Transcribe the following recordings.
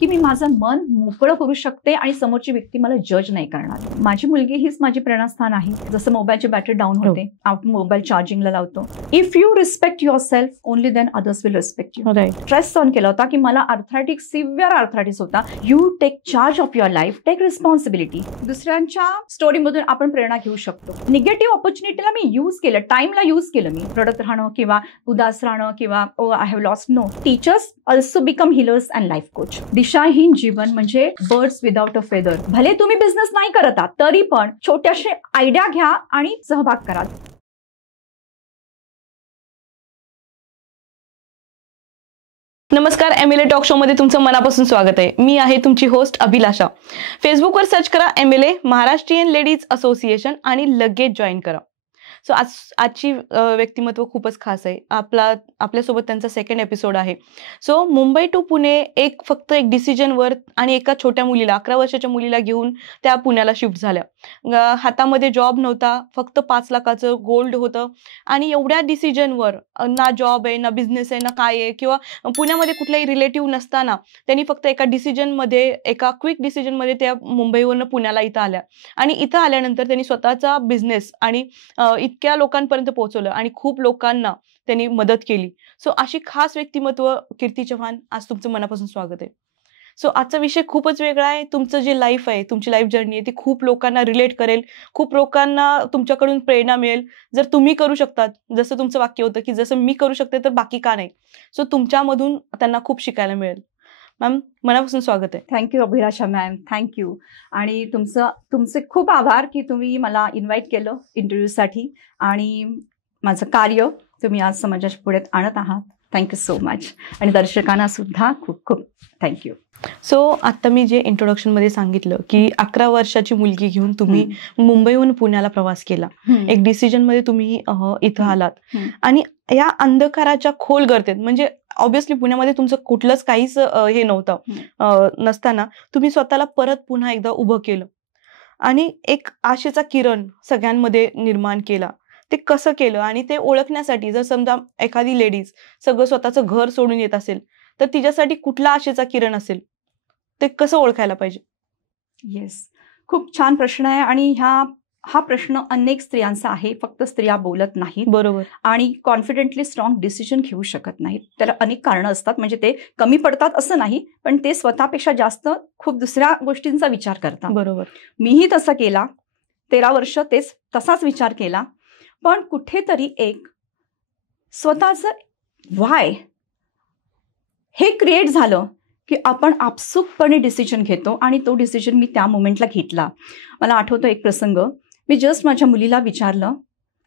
की मी माझं मन मोकळं करू शकते आणि समोरची व्यक्ती मला जज नाही करणार. माझी मुलगी हीच माझी प्रेरणास्थान आहे. जसं मोबाईलची बॅटरी डाऊन होते, आपण मोबाईल चार्जिंगला लावतो. If you respect your self only then others will respect you. Stress सहन केला होता की मला आर्थरायटिस, सिव्हिअर आर्थरायटिस होता. You take charge of your life, take responsibility. दुसऱ्यांच्या स्टोरीमधून आपण प्रेरणा घेऊ शकतो. निगेटिव्ह ऑपॉर्च्युनिटीला मी यूज केलं, टाइमला यूज केलं, मी रडत राहणं किंवा उदास राहणं किंवा oh I have lost. No, teachers also become healers and life coach. दिशाहीन जीवन म्हणजे बर्ड्स विदाउट अ फेदर. भले तुम्ही बिझनेस नाही करत आहात तरी पण छोट्याशा आयडिया घ्या आणि सहभाग करा. नमस्कार, MLA टॉक शो मध्ये तुमचं मनापासून स्वागत आहे. मी आहे तुमची होस्ट अभिलाषा. फेसबुकवर सर्च करा MLA महाराष्ट्रीयन लेडीज असोसिएशन आणि लगेच जॉईन करा. सो आजची व्यक्तिमत्व खूपच खास आहे. आपल्यासोबत त्यांचा सेकंड एपिसोड आहे. सो मुंबई टू पुणे फक्त एक डिसिजनवर आणि एका छोट्या मुलीला, 11 वर्षाच्या मुलीला घेऊन त्या पुण्याला शिफ्ट झाल्या. हातामध्ये जॉब नव्हता, फक्त 5 लाखाचं गोल्ड होतं आणि एवढ्या डिसिजनवर ना जॉब आहे, ना बिझनेस आहे, ना काय आहे, किंवा पुण्यामध्ये कुठलाही रिलेटिव्ह नसताना त्यांनी फक्त एका क्विक डिसिजनमध्ये त्या मुंबईवरनं पुण्याला इथं आल्या. आणि इथं आल्यानंतर त्यांनी स्वतःचा बिझनेस आणि इतक्या लोकांपर्यंत पोहोचवलं आणि खूप लोकांना त्यांनी मदत केली. सो अशी खास व्यक्तिमत्व कीर्ती चव्हाण, आज तुमचं मनापासून स्वागत आहे. सो आजचा विषय खूपच वेगळा आहे. तुमचं जे लाईफ आहे, तुमची लाईफ जर्नी आहे ती खूप लोकांना रिलेट करेल, खूप लोकांना तुमच्याकडून प्रेरणा मिळेल. जर तुम्ही करू शकतात, जसं तुमचं वाक्य होतं की जसं मी करू शकते तर बाकी का नाही. सो तुमच्यामधून त्यांना खूप शिकायला मिळेल. मॅम, मनापासून स्वागत आहे. थँक्यू अभिलाषा मॅम, थँक्यू. आणि तुमचे खूप आभार की तुम्ही मला इन्व्हाइट केलं इंटरव्ह्यूसाठी आणि माझं कार्य तुम्ही आज समाजाच्या पुढे आणत आहात. Thank you so much. आणि दर्शकांना सुद्धा खूप खूप थँक्यू. सो आता मी जे इंट्रोडक्शनमध्ये सांगितलं की 11 वर्षाची मुलगी घेऊन तुम्ही मुंबईहून पुण्याला प्रवास केला, एक डिसिजनमध्ये तुम्ही इथं आलात आणि या अंधकाराच्या खोल गर्तेत, म्हणजे ऑब्व्हियसली पुण्यामध्ये तुमचं कुठलंच काहीच हे नव्हतं, नसताना तुम्ही स्वतःला परत पुन्हा एकदा उभं केलं आणि एक आशेचा किरण सगळ्यांमध्ये निर्माण केला. ते कसं केलं आणि ते ओळखण्यासाठी जर समजा एखादी लेडीज सगळं स्वतःचं घर सोडून येत असेल तर तिच्यासाठी कुठला आशेचा किरण असेल, ते कसं ओळखायला पाहिजे? येस, खूप छान प्रश्न आहे. आणि हा प्रश्न अनेक स्त्रियांचा आहे. फक्त स्त्रिया बोलत नाहीत, बरोबर, आणि कॉन्फिडेंटली स्ट्रॉंग डिसिजन घेऊ शकत नाहीत. त्याला अनेक कारणं असतात. म्हणजे ते कमी पडतात असं नाही, पण ते स्वतःपेक्षा जास्त खूप दुसऱ्या गोष्टींचा विचार करतात. बरोबर. मीही तसं केला. 13 वर्ष तसाच विचार केला. पण कुठेतरी एक स्वतःचं व्हाय हे क्रिएट झालं की आपण आपसुकपणे डिसिजन घेतो. आणि तो डिसिजन मी त्या मोमेंटला घेतला. मला आठवतं एक प्रसंग. मी जस्ट माझ्या मुलीला विचारलं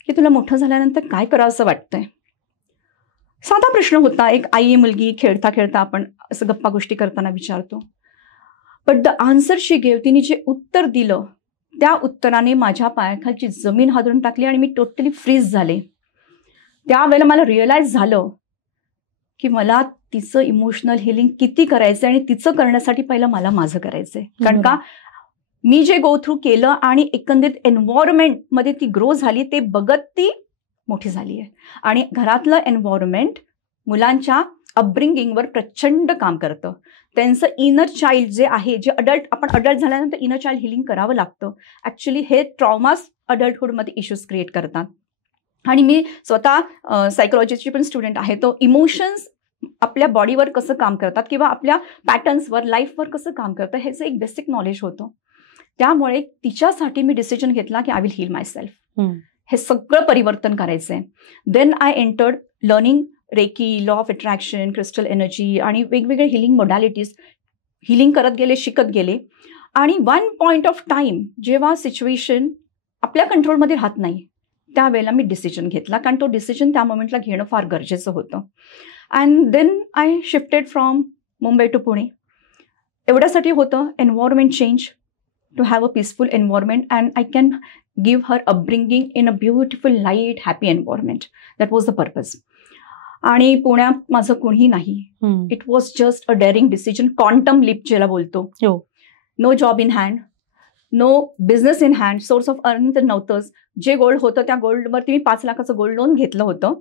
की तुला मोठं झाल्यानंतर काय करावंसं वाटतंय. साधा प्रश्न होता. एक आई मुलगी खेळता खेळता आपण असं गप्पा गोष्टी करताना विचारतो. But the answer she gave, तिने जे उत्तर दिलं त्या उत्तराने माझ्या पायाखालची जमीन हादरून टाकली आणि मी टोटली फ्रीज झाले. त्यावेळेला मला रिअलाइज झालं की मला तिचं इमोशनल हिलिंग किती करायचं आणि तिचं करण्यासाठी पहिलं मला माझं करायचंय. कारण का मी जे गो थ्रू केलं आणि एकंदरीत एन्व्हायरमेंटमध्ये ती ग्रो झाली ते बघत ती मोठी झाली आहे. आणि घरातलं एन्व्हायरमेंट मुलांच्या अपब्रिंगिंगवर प्रचंड काम करतं. त्यांचं इनर चाइल्ड जे आहे, जे आपण अडल्ट झाल्यानंतर इनर चाइल्ड हिलिंग करावं लागतं. ॲक्च्युली हे ट्रॉमास अडल्टहुडमध्ये इश्यूज क्रिएट करतात. आणि मी स्वतः सायकोलॉजीची पण स्टुडंट आहे. तो इमोशन्स आपल्या बॉडीवर कसं काम करतात किंवा आपल्या पॅटर्न्सवर, लाईफवर कसं काम करतं ह्याचं एक बेसिक नॉलेज होतं. त्यामुळे तिच्यासाठी मी डिसिजन घेतला की I will heal myself. हे सगळं परिवर्तन करायचं आहे. Then I entered learning reiki, law of attraction, crystal energy आणि वेगवेगळे हिलिंग मोडॅलिटीज हिलिंग करत गेले, शिकत गेले. आणि वन पॉईंट ऑफ टाईम जेव्हा सिच्युएशन आपल्या कंट्रोलमध्ये राहत नाही त्यावेळेला मी डिसिजन घेतला. कारण तो डिसिजन त्या मोमेंटला घेणं फार गरजेचं होतं. And then I shifted from Mumbai to Pune. एवढ्यासाठी होतं environment change, to have a peaceful environment and I can give her upbringing in a beautiful light happy environment. That was the purpose. आणि पुण्यात माझं कोणीही नाही. It was just a daring decision, quantum leap ज्याला बोलतो. No job in hand, no business in hand, source of earning तर नव्हतंच. जे गोल्ड होतं त्या गोल्डवरती मी 5 लाखाचं गोल्ड लोन घेतलं होतं.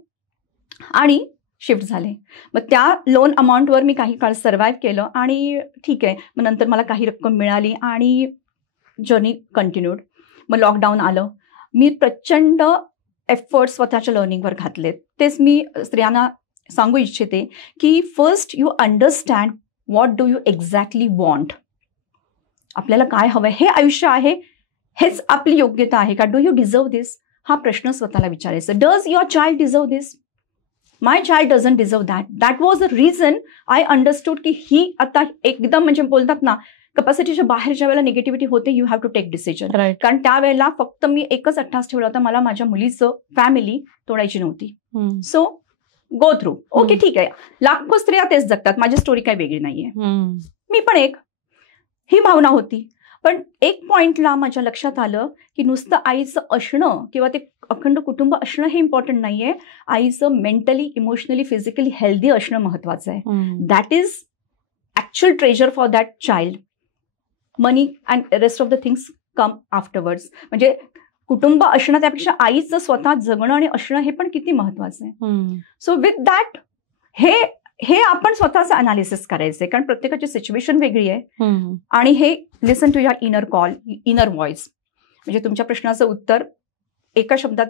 आणि शिफ्ट झाले. मग त्या लोन अमाऊंटवर मी काही काळ सर्व्हाइव्ह केलं आणि ठीक आहे, मग नंतर मला काही रक्कम मिळाली आणि जर्नी कंटिन्यूड. मग लॉकडाऊन आलं. मी प्रचंड एफर्ट स्वतःच्या लर्निंगवर घातलेत. तेच मी स्त्रियांना सांगू इच्छिते की first you understand what do you exactly want. आपल्याला काय हवंय, हे आयुष्य आहे, हेच आपली योग्यता आहे का, डू यू डिझर्व दिस, हा प्रश्न स्वतःला विचारायचा. Does your child deserve this? My child doesn't deserve that. That was the reason I understood की ही आता एकदम म्हणजे बोलतात ना कपॅसिटीच्या बाहेरच्या वेळेला निगेटिव्हिटी होते, you have to take decision. कारण त्यावेळेला फक्त मी एकच अट्टास ठेवला होता, मला माझ्या मुलीचं फॅमिली तोडायची नव्हती. So go through. ओके ठीक आहे, लाखो स्त्रिया तेच जगतात, माझी स्टोरी काही वेगळी नाहीये, मी पण एक, ही भावना होती. पण एक पॉइंटला माझ्या लक्षात आलं की नुसतं आईचं असणं किंवा ते अखंड कुटुंब असणं हे इम्पॉर्टंट नाहीये. आईचं मेंटली, इमोशनली, फिजिकली हेल्दी असणं महत्वाचं आहे. That is actual treasure for that child. Money and rest of the things come afterwards. म्हणजे कुटुंब असणं त्यापेक्षा आईचं स्वतः जगणं आणि असणं हे पण किती महत्वाचं आहे. सो विथ दॅट हे आपण स्वतःचं अनालिसिस करायचंय, कारण प्रत्येकाची सिच्युएशन वेगळी आहे. आणि हे listen to your inner call, inner voice. म्हणजे तुमच्या प्रश्नाचं उत्तर एका शब्दात,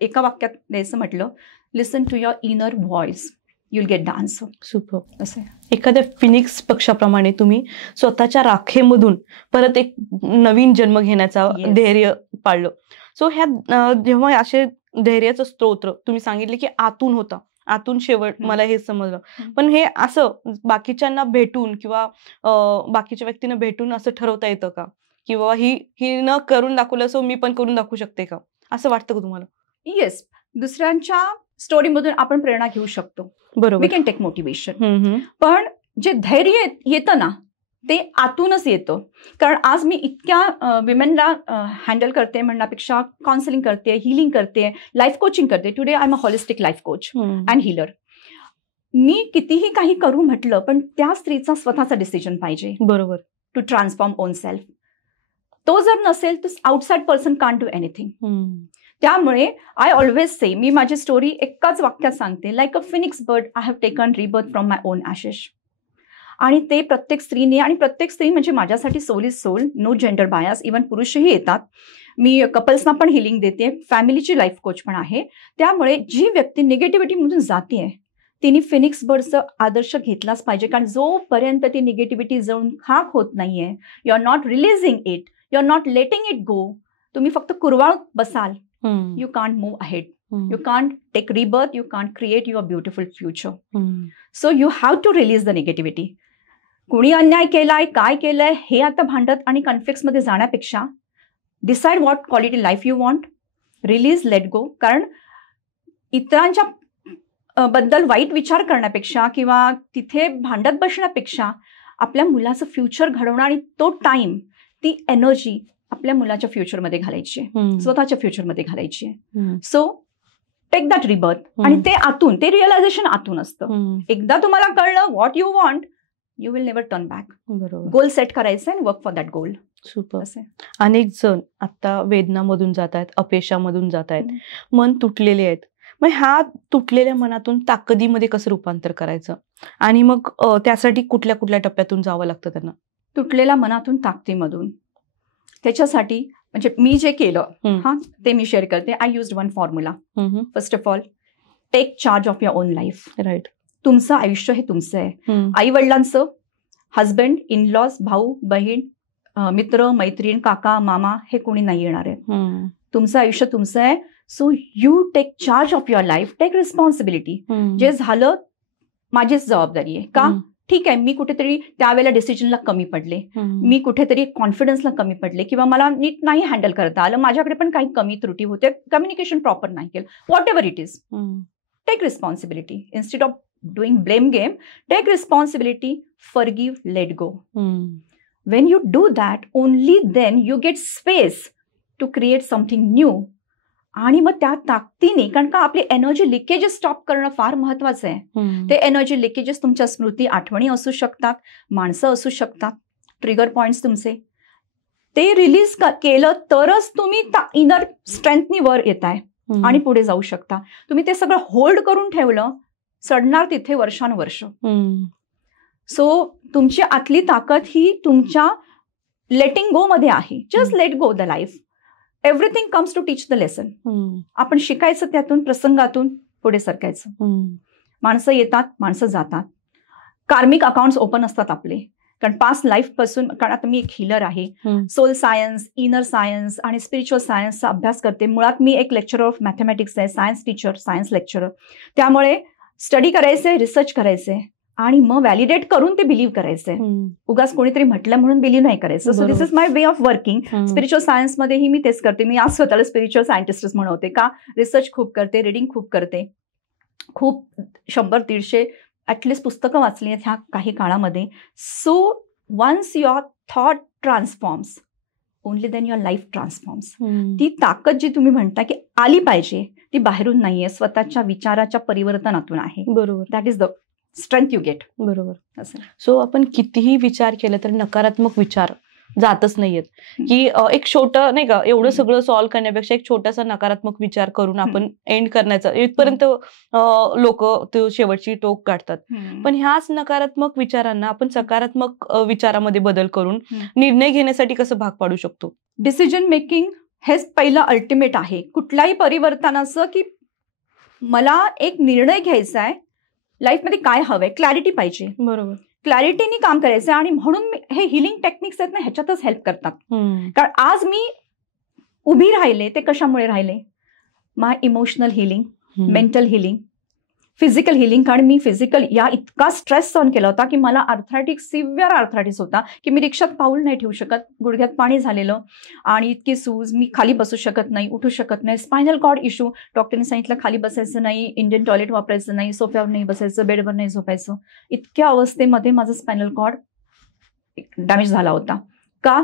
एका वाक्यात द्यायचं म्हटलं, listen to your inner voice, you'll get the answer. Super. असं एखाद्या फिनिक्स पक्षाप्रमाणे तुम्ही स्वतःच्या राखेमधून परत एक नवीन जन्म घेण्याचा धैर्य पाळलं. सो ह्या जेव्हा असे धैर्याचं स्तोत्र तुम्ही सांगितले की आतून होता, आतून शेवट मला हे समजलं. पण हे असं बाकीच्यांना भेटून किंवा बाकीच्या व्यक्तींना भेटून असं ठरवता येतं का, किंवा ही न करून दाखवलं सो मी पण करून दाखवू शकते का, असं वाटतं का तुम्हाला? येस, दुसऱ्यांच्या स्टोरीमधून आपण प्रेरणा घेऊ शकतो. बरोबर, वी कॅन टेक मोटिवेशन. पण जे धैर्य येतं ना ते आतूनच येतं. कारण आज मी इतक्या विमेनला हँडल करते म्हणण्यापेक्षा काउन्सिलिंग करते, हिलिंग करते, लाईफ कोचिंग करते. Today I am a holistic life coach and healer. मी कितीही काही करू म्हटलं पण त्या स्त्रीचा स्वतःचा डिसिजन पाहिजे. बरोबर, टू ट्रान्सफॉर्म ओन सेल्फ. तो जर नसेल तर outside person can't do anything. त्यामुळे आय ऑलवेज से, मी माझी स्टोरी एकाच वाक्यात सांगते, like a phoenix bird I have taken rebirth from my own ashes. आणि ते प्रत्येक स्त्रीने, आणि प्रत्येक स्त्री म्हणजे माझ्यासाठी soul is soul, no gender bias. Even पुरुषही येतात. मी कपल्सना पण हिलिंग देते, फॅमिलीची लाईफ कोच पण आहे. त्यामुळे जी व्यक्ती निगेटिव्हिटीमधून जाते तिने फिनिक्स बर्डचा आदर्श घेतलाच पाहिजे. कारण जोपर्यंत ती निगेटिव्हिटी जळून खाक होत नाहीये, you are not releasing it, you are not letting it go, तुम्ही फक्त कुरवाळ बसाल, you can't move ahead, you can't take rebirth, you can't create your beautiful future. So you have to release the negativity. कोणी अन्याय केलाय, काय केलंय हे आता भांडत आणि कन्फ्लिक्ट्समध्ये जाण्यापेक्षा decide what quality life you want, release, let go. कारण इतरांच्या बद्दल वाईट विचार करण्यापेक्षा किंवा तिथे भांडत बसण्यापेक्षा आपल्या मुलाचं फ्युचर घडवणं आणि तो टाइम, ती एनर्जी आपल्या मुलाच्या फ्युचरमध्ये घालायची आहे, स्वतःच्या फ्युचरमध्ये घालायची आहे. So take that rebirth. आणि ते आतून, ते रिअलायझेशन आतून असतं. एकदा तुम्हाला कळलं what you want, you will never turn back. Goal set करायचं आणि work for that goal. Super. अनेक जण आता वेदनामधून जात आहेत, अपयशामधून जात आहेत, मन तुटलेले आहेत. मग ह्या तुटलेल्या मनातून ताकदीमध्ये कसं रूपांतर करायचं, आणि मग त्यासाठी कुठल्या कुठल्या टप्प्यातून जावं लागतं त्यांना? तुटलेल्या मनातून ताकदीमधून, त्याच्यासाठी म्हणजे मी जे केलं ते मी शेअर करते. I used one formula. First of all, take charge of your own life. Right. तुमचं आयुष्य हे तुमचं आहे. आई वडिलांचं, हजबंड, इन लॉज, भाऊ बहीण, मित्र मैत्रीण, काका मामा हे कोणी नाही येणार आहे. तुमचं आयुष्य तुमचं आहे. So you take charge of your life, take responsibility. जे झालं माझीच जबाबदारी आहे. का? ठीक आहे, मी कुठेतरी त्यावेळेला डिसिजनला कमी पडले, मी कुठेतरी कॉन्फिडन्सला कमी पडले, किंवा मला नीट नाही हँडल करता आलं, माझ्याकडे पण काही कमी त्रुटी होते, कम्युनिकेशन प्रॉपर नाही केलं, whatever it is. Take responsibility. Instead of doing blame game, take responsibility, forgive, let go. When you do that, only then you get space to create something new. आणि मग त्या ताकदीने, कारण का आपली energy leakages stop करणं फार महत्वाचं आहे. ते एनर्जी लिकेजेस तुमच्या स्मृती, आठवणी असू शकतात, माणसं असू शकतात, ट्रिगर पॉइंट्स तुमचे, ते रिलीज केलं तरच तुम्ही इनर स्ट्रेंथनी वर येताय आणि पुढे जाऊ शकता. तुम्ही ते सगळं होल्ड करून ठेवलं सडणार तिथे वर्षानुवर्ष. सो तुमची आतली ताकद ही तुमच्या लेटिंग गो मध्ये आहे. Just let go the life. Everything comes to teach the lesson. आपण शिकायचं त्यातून, प्रसंगातून पुढे सरकायचं. माणसं येतात, माणसं जातात. कार्मिक अकाउंट्स ओपन असतात आपले, कारण पास्ट लाईफ पासून. कारण आता मी एक हिलर आहे. सोल सायन्स, इनर सायन्स आणि स्पिरिच्युअल सायन्सचा अभ्यास करते. मुळात मी एक लेक्चरर ऑफ मॅथमॅटिक्स आहे, सायन्स टीचर, सायन्स लेक्चरर. त्यामुळे स्टडी करायचंय, रिसर्च करायचंय आणि मग व्हॅलिडेट करून ते बिलीव्ह करायचंय. उगाच कोणीतरी म्हटलं म्हणून बिलीव्ह नाही करायचं. So this is my way of working. Spiritual सायन्समध्येही मी तेच करते. मी आज स्वतःला स्पिरिच्युअल सायंटिस्टच म्हणवते. का? रिसर्च खूप करते, रिडिंग खूप करते, खूप 100-150 ॲटलिस्ट पुस्तकं वाचली आहेत ह्या काही काळामध्ये. So once your thought transforms, only then your life transforms. ती ताकद जी तुम्ही म्हणता की आली पाहिजे, ती बाहेरून नाहीये, स्वतःच्या विचाराच्या परिवर्तनातून आहे. बरोबर. That is the strength you get. बरोबर. सो आपण कितीही विचार केला तर नकारात्मक विचार जातच नाहीयेत. की एक छोटं नाही का, एवढं सगळं सॉल्व्ह करण्यापेक्षा एक छोटासा नकारात्मक विचार करून आपण एंड करण्याचा, इथपर्यंत लोक ते शेवटची टोक काढतात. पण ह्याच नकारात्मक विचारांना आपण सकारात्मक विचारामध्ये बदल करून निर्णय घेण्यासाठी कसं भाग पाडू शकतो? डिसिजन मेकिंग हेच पहिलं अल्टिमेट आहे कुठल्याही परिवर्तनाचं. की मला एक निर्णय घ्यायचा आहे, लाईफमध्ये काय हवंय, क्लॅरिटी पाहिजे. बरोबर. क्लॅरिटीनी काम करायचं. आणि म्हणून हे हिलिंग टेक्निक्स आहेत ना, ह्याच्यातच हेल्प करतात. कारण आज मी उभी राहिले ते कशामुळे राहिले? My emotional healing, mental healing, physical healing. कारण मी फिजिकल या इतका स्ट्रेस सहन केला होता की मला आर्थरायटिस, सिव्हिअर आर्थरायटिस होता की मी रिक्षात पाऊल नाही ठेवू शकत. गुडघ्यात पाणी झालेलं आणि इतकी सूज, मी खाली बसू शकत नाही, उठू शकत नाही. Spinal cord issue. डॉक्टरने सांगितलं खाली बसायचं नाही, इंडियन टॉयलेट वापरायचं नाही, सोफ्यावर नाही बसायचं, बेडवर नाही झोपायचं. इतक्या अवस्थेमध्ये माझं स्पायनल कॉर्ड डॅमेज झाला होता. का?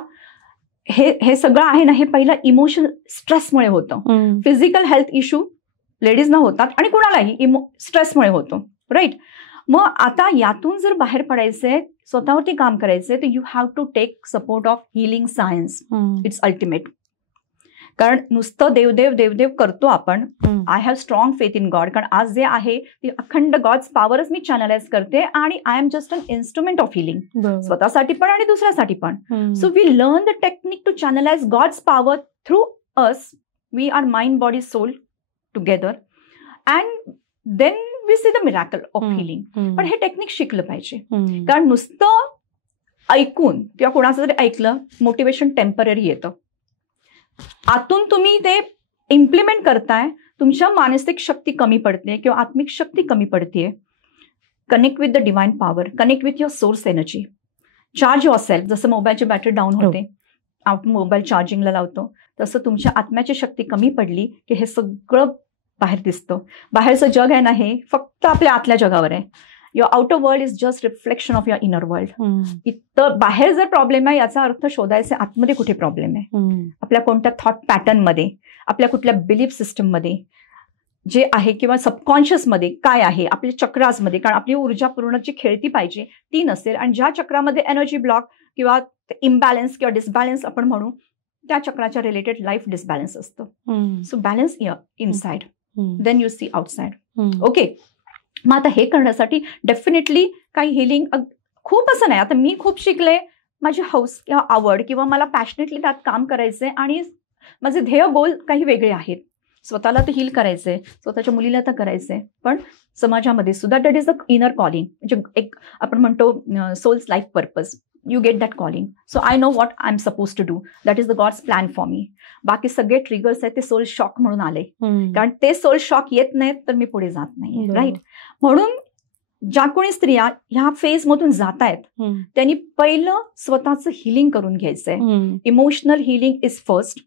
हे सगळं आहे ना, हे पहिलं इमोशनल स्ट्रेसमुळे होतं. फिजिकल हेल्थ इश्यू लेडीजना होतात आणि कुणालाही स्ट्रेसमुळे होतो. राईट. मग आता यातून जर बाहेर पडायचंय, स्वतःवरती काम करायचंय, तर you have to take support of healing science. It's ultimate. कारण नुसतं देवदेव देवदेव करतो आपण. I have strong faith in God. कारण आज जे आहे ती अखंड गॉड्स पॉवरच मी चॅनलाइज करते आणि I am just an instrument of healing, स्वतःसाठी पण आणि दुसऱ्यासाठी पण. So we learn the technique to channelise God's power through us. We are mind, body, soul together and then we see the miracle of healing. पण हे technique शिकलं पाहिजे. कारण नुसतं ऐकून किंवा कोणाचं जरी ऐकलं, मोटिवेशन टेम्पररी येतं. आतून तुम्ही ते इम्प्लिमेंट करताय, तुमच्या मानसिक शक्ती कमी पडते किंवा आत्मिक शक्ती कमी पडते. Connect with the divine power, connect with your source energy, charge your self. जसं मोबाईलची बॅटरी डाऊन होते, आपण मोबाईल चार्जिंगला लावतो, तसं तुमच्या आत्म्याची शक्ती कमी पडली की हे सगळं बाहेर दिसतं. बाहेरचं जग आहे ना, हे फक्त आपल्या आतल्या जगावर आहे. Your outer world is just reflection of your inner world. इथं बाहेर जर प्रॉब्लेम आहे याचा अर्थ शोधायचा आतमध्ये कुठे प्रॉब्लेम आहे, आपल्या कोणत्या थॉट पॅटर्नमध्ये, आपल्या कुठल्या बिलीफ सिस्टममध्ये जे आहे, किंवा सबकॉन्शियसमध्ये काय आहे, आपल्या चक्रासमध्ये. कारण आपली ऊर्जा पूर्ण जी खेळती पाहिजे ती नसेल, आणि ज्या चक्रामध्ये एनर्जी ब्लॉक किंवा इम्बॅलन्स किंवा डिसबॅलन्स आपण म्हणू, त्या चक्राच्या रिलेटेड लाईफ डिसबॅलन्स असतं. So balance inside, then you see outside. Okay. मग आता हे करण्यासाठी डेफिनेटली काही हिलिंग खूप असं नाही. आता मी खूप शिकले, माझी हौस किंवा आवड किंवा मला पॅशनेटली त्यात काम करायचंय आणि माझे ध्येय गोल काही वेगळे आहेत. स्वतःला तर हील करायचंय, स्वतःच्या मुलीला तर करायचंय, पण समाजामध्ये सुद्धा that is the inner calling. म्हणजे एक आपण म्हणतो soul's life purpose. You get that calling. So I know what I'm supposed to do. That is the God's plan for me. बाकी सगळे ट्रिगर्स आहेत ते सोल शॉक म्हणून आले. कारण ते सोल शॉक येत नाहीत तर मी पुढे जात नाही. राईट. म्हणून ज्या कोणी स्त्रिया ह्या फेज मधून जात आहेत त्यांनी पहिलं स्वतःचं हिलिंग करून घ्यायचंय. Emotional healing is first.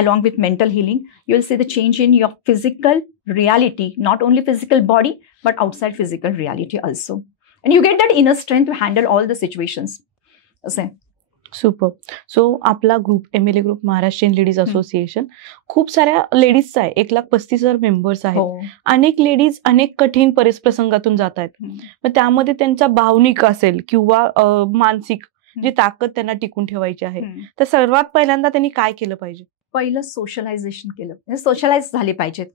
Along with mental healing, you will see the change in your physical reality, not only physical body, but outside physical reality also. And you get that inner strength to handle all the situations. असं. Super. So आपला group MLA group Maharashtrian ladies association खूप साऱ्या लेडीजचा आहे. 1,35,000 members आहेत. अनेक ladies अनेक कठीण प्रसंगातून जात आहेत. मग त्यामध्ये त्यांचा भावनिक असेल किंवा मानसिक जी ताकद त्यांना टिकून ठेवायची आहे, तर सर्वात पहिल्यांदा त्यांनी काय केलं पाहिजे? पहिलं सोशलायझेशन केलं, म्हणजे सोशलाइज झाले पाहिजेत.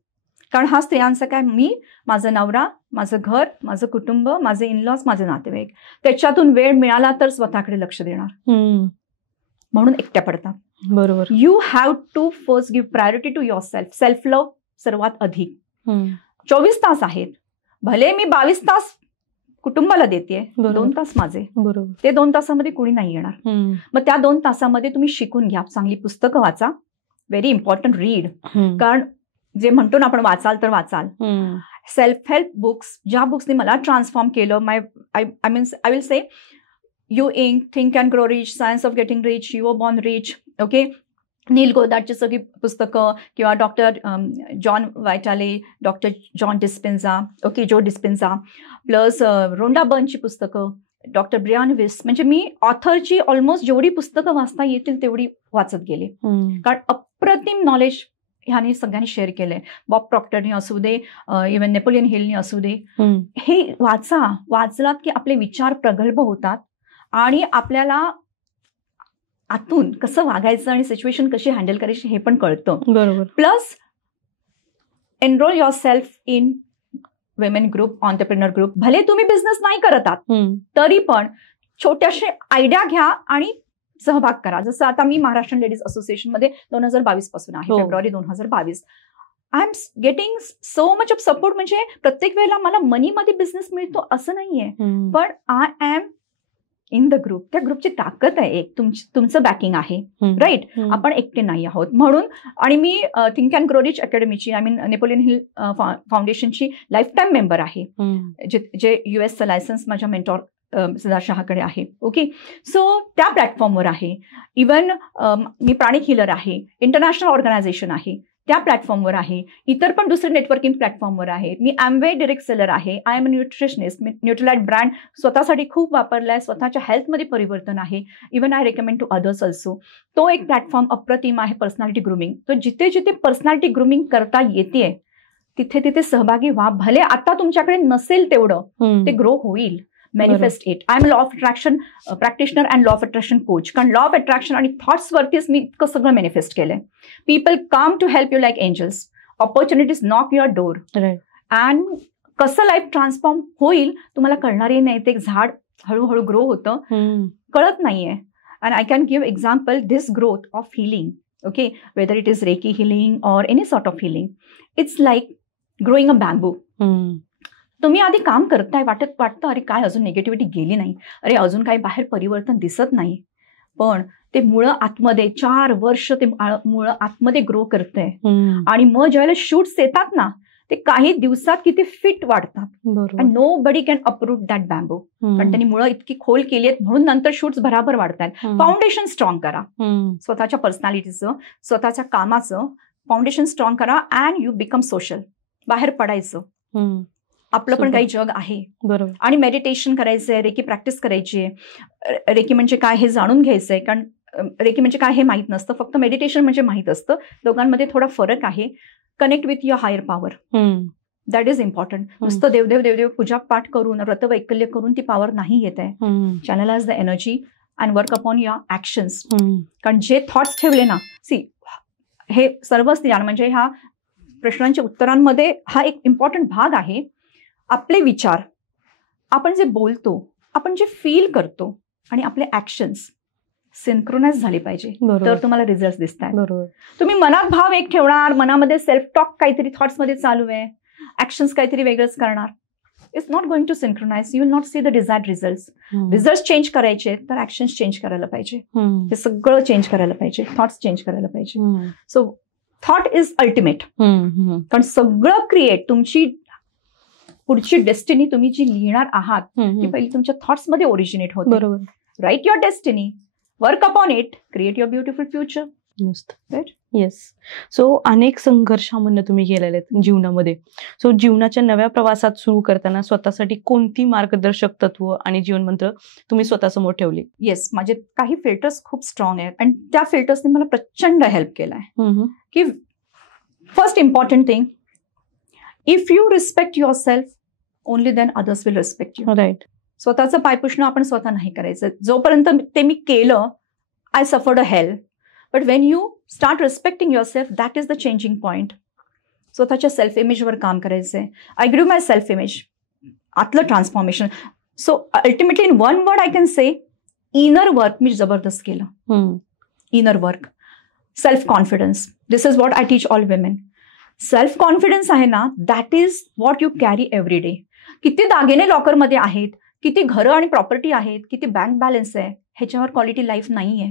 कारण हा स्त्रियांचा काय, मी, माझं नवरा, माझं घर, माझं कुटुंब, माझे इनलॉज, माझे नातेवाईक, त्याच्यातून वेळ मिळाला तर स्वतःकडे लक्ष देणार, म्हणून एकट्या पडतात. बरोबर. You have to first give priority to your self. Self love सर्वात अधिक. 24 तास आहेत, भले मी 22 तास कुटुंबाला देते, 2 तास माझे, बरोबर, ते 2 तासामध्ये कोणी नाही येणार. मग त्या 2 तासामध्ये तुम्ही शिकून घ्या, चांगली पुस्तकं वाचा, व्हेरी इम्पॉर्टंट, रीड. कारण जे म्हणतो ना आपण, वाचाल तर वाचाल. सेल्फ हेल्प बुक्स, ज्या बुक्सने मला ट्रान्सफॉर्म केलं, I will say you think and grow rich, science of getting rich, you are born rich, okay, Neville गोदाटची सगळी पुस्तकं, किंवा doctor John Vitale, doctor John Dispenza, okay, Joe Dispenza, plus रोंडा बर्नची पुस्तकं, doctor Brian विस, म्हणजे मी ऑथरची almost जेवढी पुस्तकं वाचता येतील तेवढी वाचत गेले. कारण अप्रतिम नॉलेज ह्याने सगळ्यांनी शेअर केलंय. बॉब प्रॉक्टरनी असू दे, इव्हन नेपोलियन हिलनी असू दे, हे वाचलात की आपले विचार प्रगल्भ होतात आणि आपल्याला आतून कसं वागायचं आणि सिच्युएशन कशी हँडल करायची हे पण कळतं. बरोबर. Plus enrol your self in women group, entrepreneur group. भले तुम्ही बिझनेस नाही करत आहात तरी पण छोट्याशे आयडिया घ्या आणि सहभाग करा. जसं आता मी महाराष्ट्र लेडीज असोसिएशन मध्ये 2022 पासून आहे, February 2022. I am getting so much of support. म्हणजे प्रत्येक वेळेला मला मनीमध्ये बिझनेस मिळतो असं नाहीये, पण I am in the group. त्या ग्रुपची ताकद आहे एक, तुमचं बॅकिंग आहे, राईट. आपण एकटे नाही आहोत म्हणून. आणि मी थिंक अँड ग्रो रिच अकॅडमीची, I mean Napoleon Hill foundation life time member आहे, जे US लायसन्स माझ्या मेंटॉर सिद्धार्थ शहाकडे आहे, ओके. सो त्या प्लॅटफॉर्मवर आहे. इवन मी प्राणिक हिलर आहे, इंटरनॅशनल ऑर्गनायझेशन आहे, त्या प्लॅटफॉर्मवर आहे. इतर पण दुसरे नेटवर्किंग प्लॅटफॉर्मवर आहे. मी ॲमवे डायरेक्ट सेलर आहे. I am a nutritionist. मी न्यूट्रीलाइट ब्रँड स्वतःसाठी खूप वापरलाय, स्वतःच्या हेल्थमध्ये परिवर्तन आहे. Even I recommend to others also. तो एक प्लॅटफॉर्म अप्रतिम आहे, पर्सनॅलिटी ग्रूमिंग. तो जिथे जिथे पर्सनॅलिटी ग्रूमिंग करता येते तिथे तिथे सहभागी व्हा. भले आता तुमच्याकडे नसेल तेवढं, ते ग्रो होईल. Manifest it. I am law of attraction practitioner and law of attraction coach. कारण लॉ ऑफ अट्रॅक्शन आणि थॉट्स वरतीच मी इतकं सगळं मॅनिफेस्ट केलंय. People come to help you like angels. Opportunities knock your door. And कसं life transform होईल तुम्हाला कळणारही नाही. ते एक झाड हळूहळू ग्रो होतं, कळत नाहीये. And I can give example this growth of healing, okay, whether it is reiki healing or any sort of healing. It's like growing a bamboo. तुम्ही आधी काम करताय, वाटतं अरे काय अजून निगेटिव्हिटी गेली नाही, अरे अजून काही बाहेर परिवर्तन दिसत नाही, पण ते मुळं आतमध्ये 4 वर्ष ते मुळं आतमध्ये ग्रो करतंय. आणि मग ज्यावेळेला शूट्स येतात ना, ते काही दिवसात किती फिट वाढतात. And nobody can approve that bamboo. पण त्यांनी मुळं इतकी खोल केली आहेत म्हणून नंतर शूट्स बराबर वाढतात. फाउंडेशन स्ट्रॉंग करा, स्वतःच्या पर्सनॅलिटीचं, स्वतःच्या कामाचं फाउंडेशन स्ट्रॉंग करा. And you become social. बाहेर पडायचं, आपलं पण काही जग आहे. बरोबर. आणि मेडिटेशन करायचंय, रेकी प्रॅक्टिस करायची आहे. रेकी म्हणजे काय हे जाणून घ्यायचंय, कारण रेकी म्हणजे काय हे माहीत नसतं, फक्त मेडिटेशन म्हणजे माहीत असतं. दोघांमध्ये थोडा फरक आहे. Connect with your higher power, that is important. नुसतं देवदेव पूजा पाठ करून, व्रत वैकल्य करून ती पॉवर नाही येत आहे. Channelise the energy and work upon your actions. कारण जे थॉट्स ठेवले ना, सी हे सर्व स्त्रियां म्हणजे ह्या प्रश्नांच्या उत्तरांमध्ये हा एक इम्पॉर्टंट भाग आहे. आपले विचार, आपण जे बोलतो, आपण जे फील करतो आणि आपले ऍक्शन्स सिंक्रोनाइज झाले पाहिजे, तर तुम्हाला रिझल्ट दिसत आहेत. तुम्ही मनात भाव एक ठेवणार, मनामध्ये सेल्फ टॉक काहीतरी थॉट्स मध्ये चालू आहे, ऍक्शन्स काहीतरी वेगळंच करणार, it's not going to synchronise. You will not see the desired result. Result change करायचे तर ऍक्शन्स चेंज करायला पाहिजे. हे सगळं चेंज करायला पाहिजे, थॉट्स चेंज करायला पाहिजे. So thought is ultimate. कारण सगळं क्रिएट, तुमची पुढची डेस्टिनी तुम्ही जी लिहिणार आहात ती पहिली तुमच्या थॉट्स मध्ये ओरिजिनेट होते. बरोबर. Write your destiny, work upon it, create your beautiful future. मस्त. राईट. येस. सो अनेक संघर्षामधनं तुम्ही गेलेले आहेत जीवनामध्ये. सो जीवनाच्या नव्या प्रवासात सुरू करताना स्वतःसाठी कोणती मार्गदर्शक तत्व आणि जीवनमंत्र तुम्ही स्वतःसमोर ठेवली? येस, माझे काही फिल्टर्स खूप स्ट्रॉंग आहेत आणि त्या फिल्टर्सने मला प्रचंड हेल्प केलाय. की first important thing, if you respect your self, only then others will respect you. Right. स्वतःचं पायपुसणं आपण स्वतः नाही करायचं. जोपर्यंत ते मी केलं, I suffered a hell. But when you start respecting your self, that is the changing point. स्वतःच्या सेल्फ इमेजवर काम करायचंय. I grew my self image, आतलं transformation. So ultimately in one word I can say inner work मी जबरदस्त केलं. Inner work, self confidence. This is what I teach all women. Self confidence आहे ना, that is what you carry every day. किती दागिने लॉकरमध्ये आहेत, किती घरं आणि प्रॉपर्टी आहेत, किती बँक बॅलन्स आहे, ह्याच्यावर क्वालिटी लाईफ नाहीये.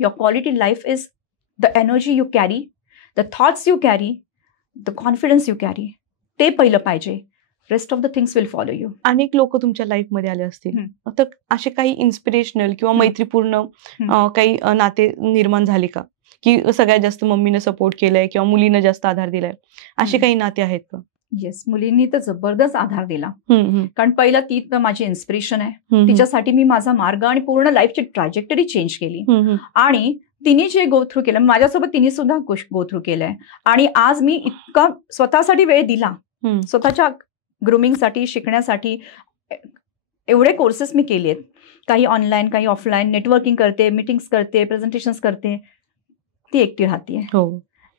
Your quality life is the energy you carry, the thoughts you carry, the confidence you carry. ते पहिलं पाहिजे. Rest of the things will follow you. अनेक लोक तुमच्या लाईफमध्ये आले असतील, तर असे काही इन्स्पिरेशनल किंवा मैत्रीपूर्ण काही नाते निर्माण झाले का, की सगळ्यात जास्त मम्मीनं सपोर्ट केलाय किंवा मुलीनं जास्त आधार दिलाय, असे काही नाते आहेत का? येस, मुलींनी तर जबरदस्त आधार दिला. कारण पहिलं ती तर माझी इन्स्पिरेशन आहे. तिच्यासाठी मी माझा मार्ग आणि पूर्ण लाईफची ट्रॅजेक्टरी चेंज केली. आणि तिने जे गो थ्रू केलं, माझ्यासोबत तिने सुद्धा गो थ्रू केलंय. आणि आज मी इतका स्वतःसाठी वेळ दिला, स्वतःच्या ग्रूमिंगसाठी, शिकण्यासाठी. एवढे कोर्सेस मी केले आहेत, काही ऑनलाईन, काही ऑफलाईन. नेटवर्किंग करते, मीटिंग्स करते, प्रेझेंटेशन्स करते. ती एकटी राहतीये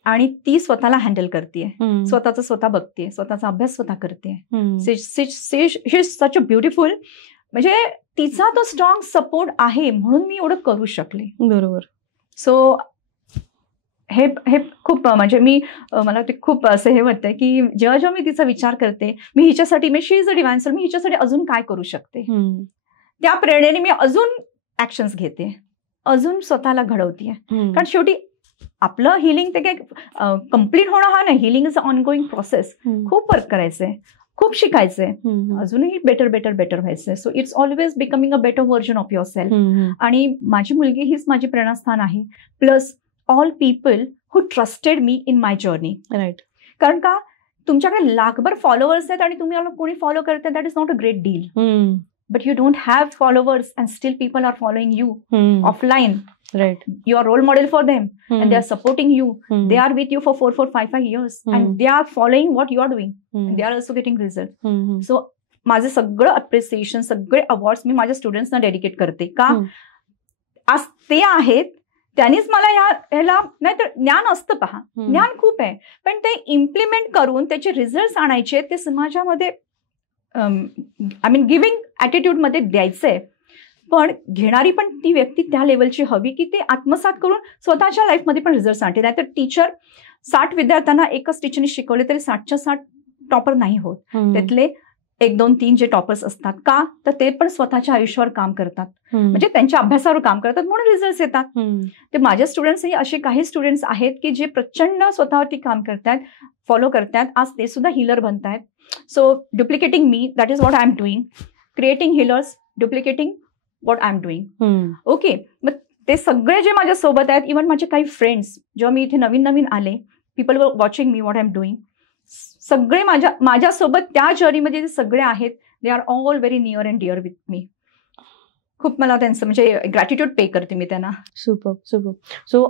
आणि ती स्वतःला हँडल करते, स्वतःचं स्वतः बघते, स्वतःचा अभ्यास स्वतः करते. सच अ ब्युटिफुल. म्हणजे तिचा तो स्ट्रॉंग सपोर्ट आहे म्हणून मी एवढं करू शकले. बरोबर. सो हे खूप म्हणजे मला ते खूप असं हे वाटतंय की जेव्हा मी तिचा विचार करते, मी हिच्यासाठी, शी इज अ डिवाइन सोल, मी हिच्यासाठी अजून काय करू शकते, त्या प्रेरणेने मी अजून ऍक्शन्स घेते, अजून स्वतःला घडवते. कारण शेवटी आपलं हिलिंग ते काय कम्प्लीट होणं हा नाही. Healing is a ongoing process. खूप वर्क करायचंय, खूप शिकायचंय, अजूनही बेटर बेटर बेटर व्हायचंय. So it's always becoming a better version of your self. आणि माझी मुलगी हीच माझी प्रेरणास्थान आहे. Plus all people who trusted me in my journey. Right. कारण का तुमच्याकडे लाखभर फॉलोअर्स आहेत आणि तुम्ही कोणी फॉलो करते, that is not a great deal. But you don't have followers and still people are following you offline. Right. You are role model for them, and they are supporting you. They are with you for 4, 5 years, and they are following what you are doing. And they are also getting result. So माझे सगळं appreciation, सगळे awards मी माझ्या स्टुडंट्सना dedicate करते. का आज ते आहेत, त्यांनीच मला ह्याला, नाही तर ज्ञान असतं, पहा ज्ञान खूप आहे, पण ते इम्प्लिमेंट करून त्याचे रिझल्ट आणायचे, ते समाजामध्ये आय मीन गिव्हिंग ॲटिट्यूड मध्ये द्यायचंय. पण घेणारी पण ती व्यक्ती त्या लेवलची हवी की ते आत्मसात करून स्वतःच्या लाईफमध्ये पण रिझल्ट आणते. नाहीतर टीचर 60 विद्यार्थ्यांना एकच टीचरने शिकवले तरी 60च्या 60 टॉपर नाही होत. त्यातले 1, 2, 3 जे टॉपर्स असतात, का तर ते पण स्वतःच्या आयुष्यावर काम करतात, म्हणजे त्यांच्या अभ्यासावर काम करतात, म्हणून रिझल्ट येतात. ते माझ्या स्टुडंट्सही असे काही स्टुडंट्स आहेत की जे प्रचंड स्वतःवरती काम करतात, फॉलो करतात. आज ते सुद्धा हिलर बनतायत. सो डुप्लिकेटिंग मी, that is what I am doing. Creating healers, duplicating what I'm doing. Okay. मग ते सगळे जे माझ्या सोबत आहेत, इव्हन माझे काही फ्रेंड्स, जेव्हा मी इथे नवीन आले, people were watching me what I am doing, सगळे माझ्यासोबत त्या जर्नीमध्ये जे सगळे आहेत, they are all very near and dear with me. खूप मला त्यांचं म्हणजे ग्रॅटिट्यूड पे करते मी त्यांना. सुपर. सो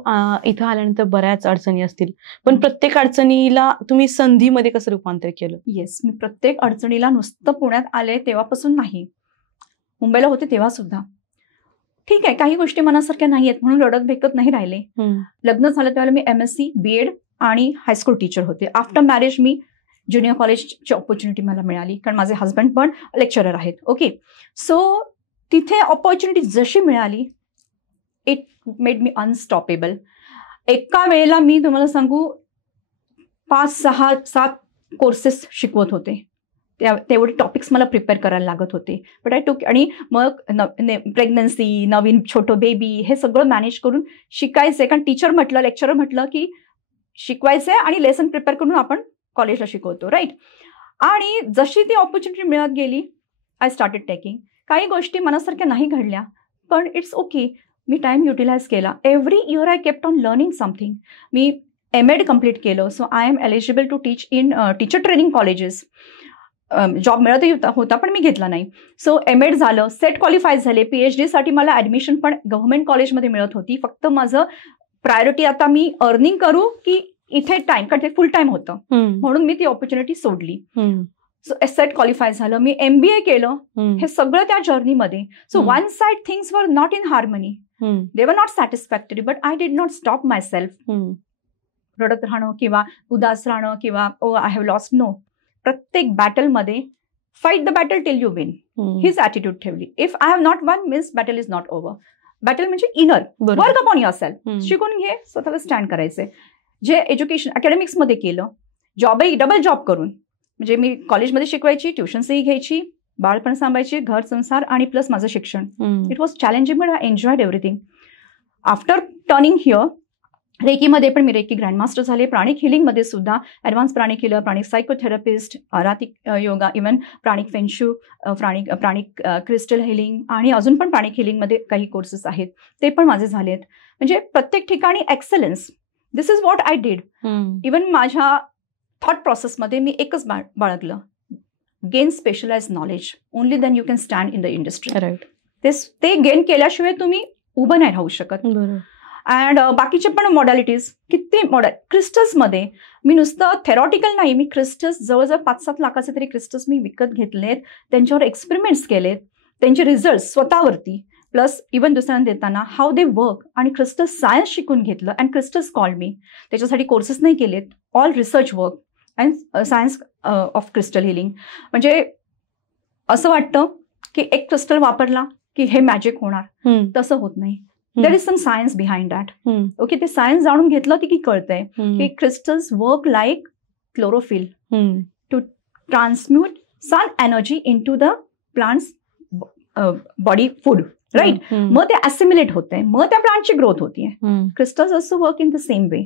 इथं आल्यानंतर बऱ्याच अडचणी असतील, पण प्रत्येक अडचणीला तुम्ही संधीमध्ये कसं रूपांतर केलं? येस, मी प्रत्येक अडचणीला नुसतं पुण्यात आले तेव्हापासून नाही, मुंबईला होते तेव्हा सुद्धा. ठीक आहे, काही गोष्टी मनासारख्या नाही आहेत म्हणून रडत भेकत नाही राहिले. लग्न झालं त्यावेळेला मी MSc, BEd आणि हायस्कूल टीचर होते. आफ्टर मॅरेज मी ज्युनियर कॉलेजची ऑपॉर्च्युनिटी मला मिळाली, कारण माझे हजबंड पण लेक्चरर आहेत. ओके. सो तिथे ऑपॉर्च्युनिटी जशी मिळाली, इट मेड मी अनस्टॉपेबल. एका वेळेला मी तुम्हाला सांगू 5, 6, 7 कोर्सेस शिकवत होते. तेवढे टॉपिक्स मला प्रिपेअर करायला लागत होते. बट आय टूक. आणि मग प्रेग्नन्सी, नवीन छोटं बेबी, हे सगळं मॅनेज करून शिकायचंय. कारण टीचर म्हटलं, लेक्चरर म्हटलं की शिकवायचंय आणि लेसन प्रिपेअर करून आपण कॉलेजला शिकवतो, राईट. आणि जशी ती ऑपॉर्च्युनिटी मिळत गेली, आय स्टार्टेड टेकिंग. काही गोष्टी मनासारख्या नाही घडल्या, पण इट्स ओके, मी टाइम युटिलाइज केला. Every year I kept on learning something. मी MEd कम्प्लीट केलं. So I am eligible to teach in teacher training colleges. Job मिळत होता पण मी घेतला नाही. सो MEd झालं, सेट क्वालिफाय झाले. PhD साठी मला ऍडमिशन पण गव्हर्नमेंट कॉलेजमध्ये मिळत होती. फक्त माझं प्रायोरिटी आता मी अर्निंग करू की इथे टाइम, कारण ते फुल टाइम होतं, म्हणून मी ती ऑपॉर्च्युनिटी सोडली. सो सेट क्वालिफाय झालं, मी MBA केलं. हे सगळं त्या जर्नीमध्ये. So one side things were not in harmony, they were not satisfactory, but I did not stop my self. रडत राहणं किंवा उदास राहणं किंवा oh I have lost, no. प्रत्येक बॅटलमध्ये fight the battle till you win, हीच ॲटिट्यूड ठेवली. If I have not won means battle is not over. Battle म्हणजे inner, work upon your self. शिकून घे, स्वतःला स्टँड करायचे. जे एज्युकेशन अकॅडमिक्समध्ये केलं, जॉबही डबल जॉब करून, म्हणजे मी कॉलेजमध्ये शिकवायची, ट्युशन्सही घ्यायची, बाळपण सांभाळायची, घर संसार आणि प्लस माझं शिक्षण. It was challenging but I enjoyed everything. After turning here, रेकीमध्ये पण मी रेकी ग्रँडमास्टर झाले, प्राणिक हिलिंगमध्ये सुद्धा advanced pranic healer, pranic psychotherapist, आरातिक yoga, even pranic feng shui, pranic crystal healing आणि अजून पण प्राणिक हिलिंगमध्ये काही कोर्सेस आहेत, ते पण माझे झालेत. म्हणजे प्रत्येक ठिकाणी excellence, this is what I did. Even माझ्या थॉट प्रोसेसमध्ये मी एकच बाळगलं, gain specialize knowledge, only then you can stand in the industry. Right. ते गेन केल्याशिवाय तुम्ही उभं नाही राहू शकत. अँड बाकीचे पण मॉडॅलिटीज किती क्रिस्टल्समध्ये मी नुसतं थेरॉटिकल नाही, मी क्रिस्टल्स जवळजवळ 5-7 लाखाचे तरी क्रिस्टल्स मी विकत घेतलेत, त्यांच्यावर एक्सपेरिमेंट्स केलेत, त्यांचे रिझल्ट स्वतःवरती, प्लस इव्हन दुसऱ्यांना देताना हाऊ दे वर्क, आणि क्रिस्टल सायन्स शिकून घेतलं. अँड क्रिस्टल्स कॉल मी, त्याच्यासाठी कोर्सेस नाही केलेत, all research work and science of crystal healing. म्हणजे असं वाटतं की एक क्रिस्टल वापरला की हे मॅजिक होणार, तसं होत नाही. There is some science behind that. Okay, ते सायन्स जाणून घेतलं की कळतंय की crystals work like chlorophyll to transmute sun energy into the plants body food. Right. मग ते असिम्युलेट होते, मग त्या प्लांटची ग्रोथ होतीये. Crystals also work in the same way.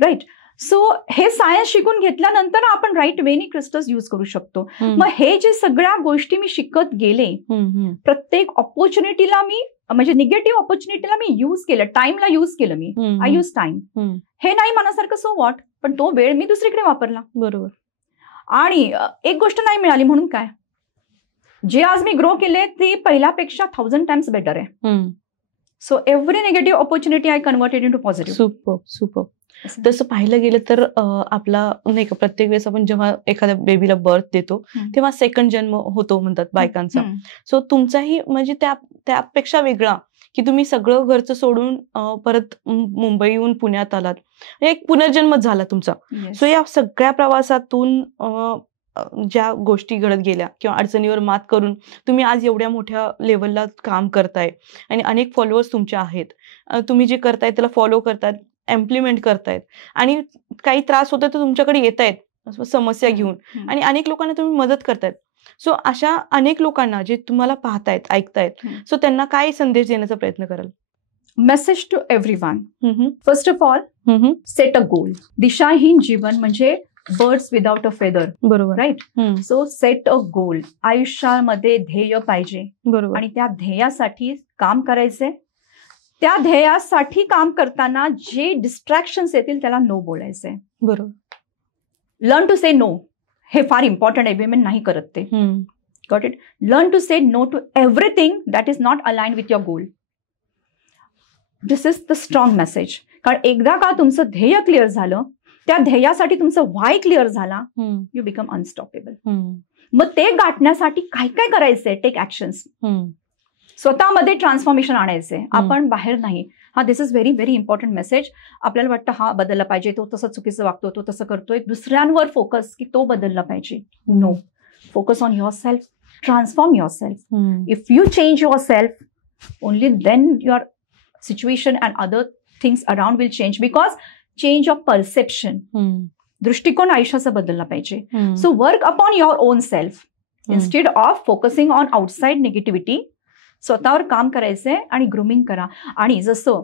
Right. So हे सायन्स शिकून घेतल्यानंतर आपण राईट वेनी क्रिस्टल्स यूज करू शकतो. मग हे जे सगळ्या गोष्टी मी शिकत गेले, प्रत्येक ऑपॉर्च्युनिटीला मी, म्हणजे निगेटिव्ह ऑपॉर्च्युनिटीला मी यूज केलं, टाइमला यूज केलं मी. I use time. हे नाही मनासारखं सो वॉट, पण तो वेळ मी दुसरीकडे वापरला. बरोबर. आणि एक गोष्ट नाही मिळाली म्हणून काय, जे आज मी ग्रो केले ते पहिल्यापेक्षा 1000 टाइम्स बेटर आहे. So every negative opportunity I converted into positive. Super super. तसं पाहिलं गेलं तर आपला नाही का, प्रत्येक वेळेस आपण जेव्हा एखाद्या बेबीला बर्थ देतो तेव्हा सेकंड जन्म होतो म्हणतात बायकांचा. सो तुमचाही म्हणजे त्यापेक्षा वेगळा की तुम्ही सगळं घरचं सोडून परत मुंबईहून पुण्यात आलात, एक पुनर्जन्म झाला तुमचा. सो या सगळ्या प्रवासातून ज्या गोष्टी घडत गेल्या किंवा अडचणीवर मात करून तुम्ही आज एवढ्या मोठ्या लेवलला काम करताय आणि अनेक फॉलोअर्स तुमचे आहेत, तुम्ही जे करताय त्याला फॉलो करतायत, इम्प्लिमेंट करतायत, आणि काही त्रास होतो तर तुमच्याकडे येत आहेत समस्या घेऊन, आणि अनेक लोकांना तुम्ही मदत करतायत. सो अशा अनेक लोकांना जे तुम्हाला पाहतायत, ऐकतायत, सो त्यांना काय संदेश देण्याचा प्रयत्न कराल? Message to everyone. First of all, set a goal. दिशाहीन जीवन म्हणजे बर्ड्स विदाउट अ फेदर. बरोबर. Right. So set a goal. आयुष्यामध्ये ध्येय पाहिजे. बरोबर. आणि त्या ध्येयासाठी काम करायचंय. त्या ध्येयासाठी काम करताना जे डिस्ट्रॅक्शन्स येतील त्याला नो बोलायचंय. बरोबर. Learn to say no. हे फार इम्पॉर्टंट आहे, विमेन नाही करत ते. Got it. Learn to say no to everything that is not aligned with your goal. This is the strong message. कारण एकदा का तुमचं ध्येय क्लिअर झालं, त्या ध्येयासाठी तुमचं व्हाय क्लिअर झाला, यू बिकम अनस्टॉपेबल. मग ते गाठण्यासाठी काय काय करायचंय? Take actions. स्वतःमध्ये ट्रान्सफॉर्मेशन आणायचंय, आपण बाहेर नाही. हा, this is very very important message. आपल्याला वाटतं हा बदलला पाहिजे, तो तसं चुकीचं वागतो, तो तसं करतोय, दुसऱ्यांवर फोकस की तो बदलला पाहिजे. No, focus on your self. Transform your self. If you change your self, only then your situation and other things around will change. Because change of perception, दृष्टिकोन आयुष्याचा बदलला पाहिजे. So work upon your own self instead of focusing on outside negativity. स्वतःवर काम करायचंय आणि grooming करा. आणि जसं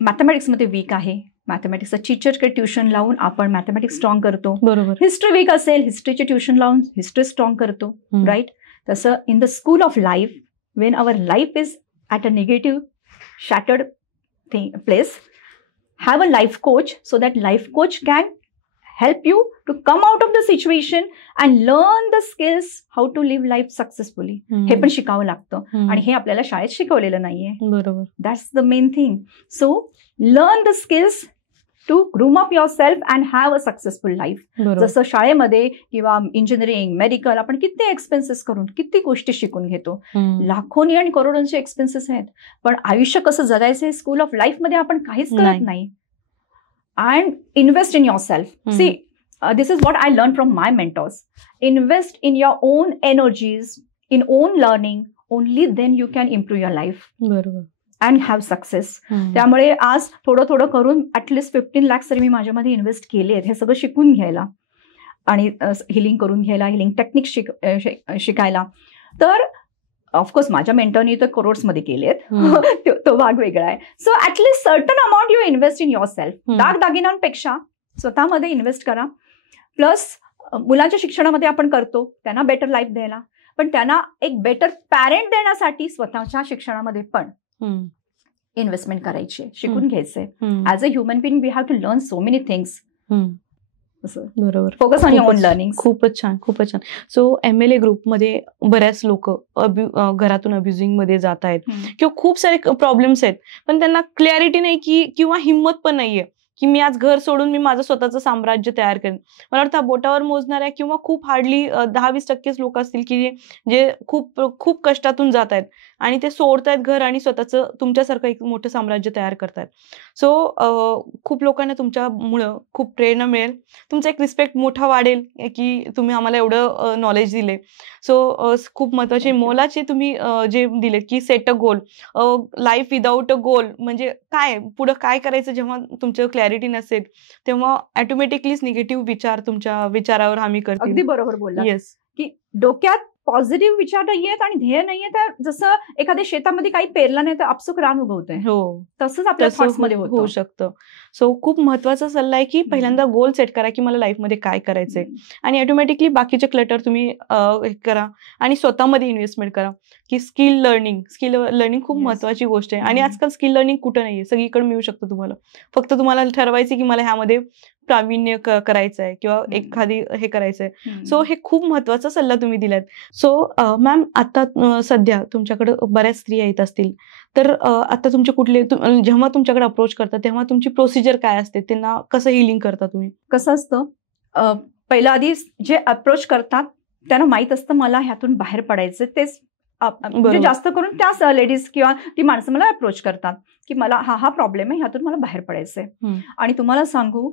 मॅथमॅटिक्समध्ये वीक आहे, मॅथमॅटिक्सचं टीचरकडे ट्युशन लावून आपण मॅथमॅटिक्स स्ट्रॉंग करतो. बरोबर. हिस्ट्री वीक असेल, हिस्ट्रीचे ट्युशन लावून हिस्ट्री स्ट्रॉंग करतो. राईट. तसं in the school of life, when our life is at a negative shattered place, have a life coach so that life coach can help you to come out of the situation and learn the skills how to live life successfully. हे पण शिकावं लागतं आणि हे आपल्याला शाळेत शिकवलेलं नाहीये. बरोबर. That's the main thing. So learn the skills to groom up your self and have a successful life. जसं शाळेमध्ये किंवा इंजिनिअरिंग, मेडिकल, आपण किती एक्सपेन्सेस करून किती गोष्टी शिकून घेतो, लाखोनी आणि करोडोंचे एक्सपेन्सेस आहेत, पण आयुष्य कसं जगायचं स्कूल ऑफ लाईफ मध्ये आपण काहीच करत नाही. And invest in your self. See, this is what I learned from my mentors. Invest in your own energies, in own learning. Only then you can improve your life. बरोबर. And have success. त्यामुळे आज थोडं थोडं करून at least 15 lakh तरी मी माझ्यामध्ये invest केले हे सगळं शिकून घ्यायला आणि हिलिंग करून घ्यायला, हिलिंग टेक्निक शिकायला. तर ऑफकोर्स माझ्या मेंटरनी तर करोड्समध्ये केलेत, तो भाग वेगळा आहे. So at least certain amount you invest in your self. दागदागिन्यांपेक्षा स्वतःमध्ये इन्व्हेस्ट करा. प्लस मुलांच्या शिक्षणामध्ये आपण करतो त्यांना बेटर लाईफ द्यायला, पण त्यांना एक बेटर पॅरेंट देण्यासाठी स्वतःच्या शिक्षणामध्ये पण इन्व्हेस्टमेंट करायची, शिकून घ्यायचंय. As a human being we have to learn so many things. बरोबर. Focus on your own learning. खूपच छान, खूपच छान. सो MLA ग्रुपमध्ये बऱ्याच लोक घरातून अब्युजिंग मध्ये जात आहेत किंवा खूप सारे प्रॉब्लेम्स आहेत, पण त्यांना क्लॅरिटी नाही की किंवा हिंमत पण नाहीये की मी आज घर सोडून मी माझं स्वतःचं साम्राज्य तयार करेन. मला वाटतं बोटावर मोजणाऱ्या किंवा खूप हार्डली 10-20% लोक असतील की जे खूप खूप कष्टातून जात आहेत आणि ते सोडतायत घर आणि स्वतःचं तुमच्यासारखं एक मोठं साम्राज्य तयार करतायत. सो खूप लोकांना तुमच्यामुळं खूप प्रेरणा मिळेल, तुमचा एक रिस्पेक्ट मोठा वाढेल की तुम्ही आम्हाला एवढं नॉलेज दिले. सो खूप महत्वाचे मोलाचे तुम्ही जे दिले की set a goal, life without a goal म्हणजे काय, पुढं काय करायचं जेव्हा तुमचं क्लॅरिटी नसेल तेव्हा ऑटोमॅटिकलीच निगेटिव्ह विचार तुमच्या विचारावर हामी करतील. अगदी बरोबर बोलला. येस, की डोक्यात पॉझिटिव्ह विचार नाहीयेत आणि ध्येय नाहीये, तर जसं एखाद्या शेतामध्ये काही पेरलं नाही तर आपसुक रान उगवतंय, हो तसंच आपल्या थॉट्समध्ये होऊ शकतं. सो खूप महत्वाचा सल्ला आहे की पहिल्यांदा गोल सेट करा की मला लाईफमध्ये काय करायचंय आणि ऑटोमॅटिकली बाकीचे क्लटर तुम्ही करा आणि स्वतःमध्ये इन्व्हेस्टमेंट करा. की स्किल लर्निंग खूप महत्वाची गोष्ट आहे आणि आजकाल स्किल लर्निंग कुठं नाहीये, सगळीकडे मिळू शकतं तुम्हाला. फक्त तुम्हाला ठरवायचं की मला ह्यामध्ये प्रावीण्य करायचं आहे किंवा एखादी हे करायचंय. सो हे खूप महत्वाचा सल्ला तुम्ही दिलात. सो मॅम, आता सध्या तुमच्याकडे बऱ्याच स्त्रिया येत असतील, तर आता तुमचे कुठले जेव्हा तुमच्याकडे अप्रोच करतात तेव्हा तुमची प्रोसिजर काय असते, त्यांना कसं हिलिंग करता तुम्ही? कसं असतं, पहिलं आधी जे अप्रोच करतात त्यांना माहित असतं मला ह्यातून बाहेर पडायचं. तेच म्हणजे जास्त करून त्याच लेडीज किंवा ती माणसं मला अप्रोच करतात की मला हा प्रॉब्लेम आहे, ह्यातून मला बाहेर पडायचंय. आणि तुम्हाला सांगू,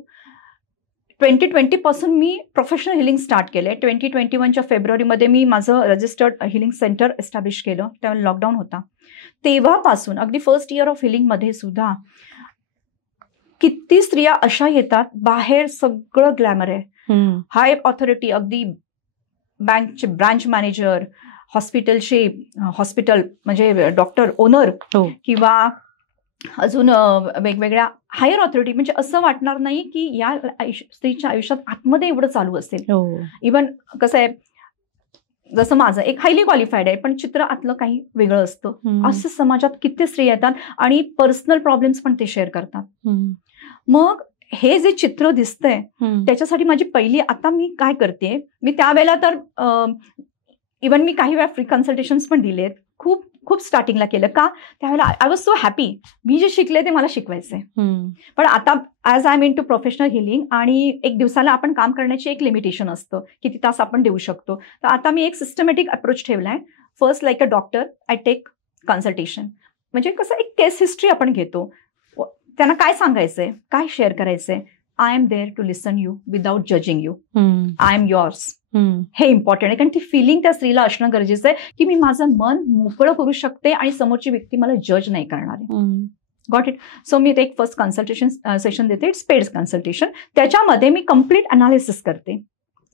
2020 पासून मी प्रोफेशनल हिलिंग स्टार्ट केलंय. 2021च्या फेब्रुवारीमध्ये मी माझं रजिस्टर्ड हिलिंग सेंटर एस्टॅब्लिश केलं, तेव्हा लॉकडाऊन होता. तेव्हापासून अगदी फर्स्ट इयर ऑफ हिलिंग मध्ये सुद्धा किती स्त्रिया अशा येतात, बाहेर सगळं ग्लॅमर आहे, हाय ऑथॉरिटी, अगदी बँकचे ब्रांच मॅनेजर, हॉस्पिटल म्हणजे डॉक्टर ओनर किंवा अजून वेगवेगळ्या हायर ऑथॉरिटी. म्हणजे असं वाटणार नाही की या स्त्रीच्या आयुष्यात आतमध्ये एवढं चालू असेल. इव्हन कसं आहे, जसं माझं एक हायली क्वालिफाईड आहे पण चित्र आतलं काही वेगळं असतं. असं समाजात किती स्त्रिया येतात आणि पर्सनल प्रॉब्लेम्स पण ते शेअर करतात. मग हे जे चित्र दिसतंय त्याच्यासाठी माझी पहिली, आता मी काय करते, मी त्यावेळेला तर इव्हन मी काही वेळा फ्री कन्सल्टेशन्स पण दिलेत. खूप खूप स्टार्टिंगला केलं का, त्यावेळेला आय वॉज सो हॅपी, मी जे शिकले ते मला शिकवायचंय. पण आता as I am into professional healing आणि एक दिवसाला आपण काम करण्याची एक लिमिटेशन असतं, किती तास आपण देऊ शकतो. तर आता मी एक सिस्टमॅटिक अप्रोच ठेवलाय. First like a doctor I take consultation. म्हणजे कसं एक केस हिस्ट्री आपण घेतो, त्यांना काय सांगायचंय, काय शेअर करायचंय. I am there to listen you without judging you. I am yours. हे इम्पॉर्टंट आहे, कारण ती फिलिंग त्या स्त्रीला असणं गरजेचं आहे की मी माझं मन मोकळं करू शकते आणि समोरची व्यक्ती मला जज नाही करणार आहे. Got it. सो मी एक फर्स्ट कन्सल्टेशन सेशन देते, इट्स पेड कन्सल्टेशन. त्याच्यामध्ये मी कम्प्लीट अनालिसिस करते.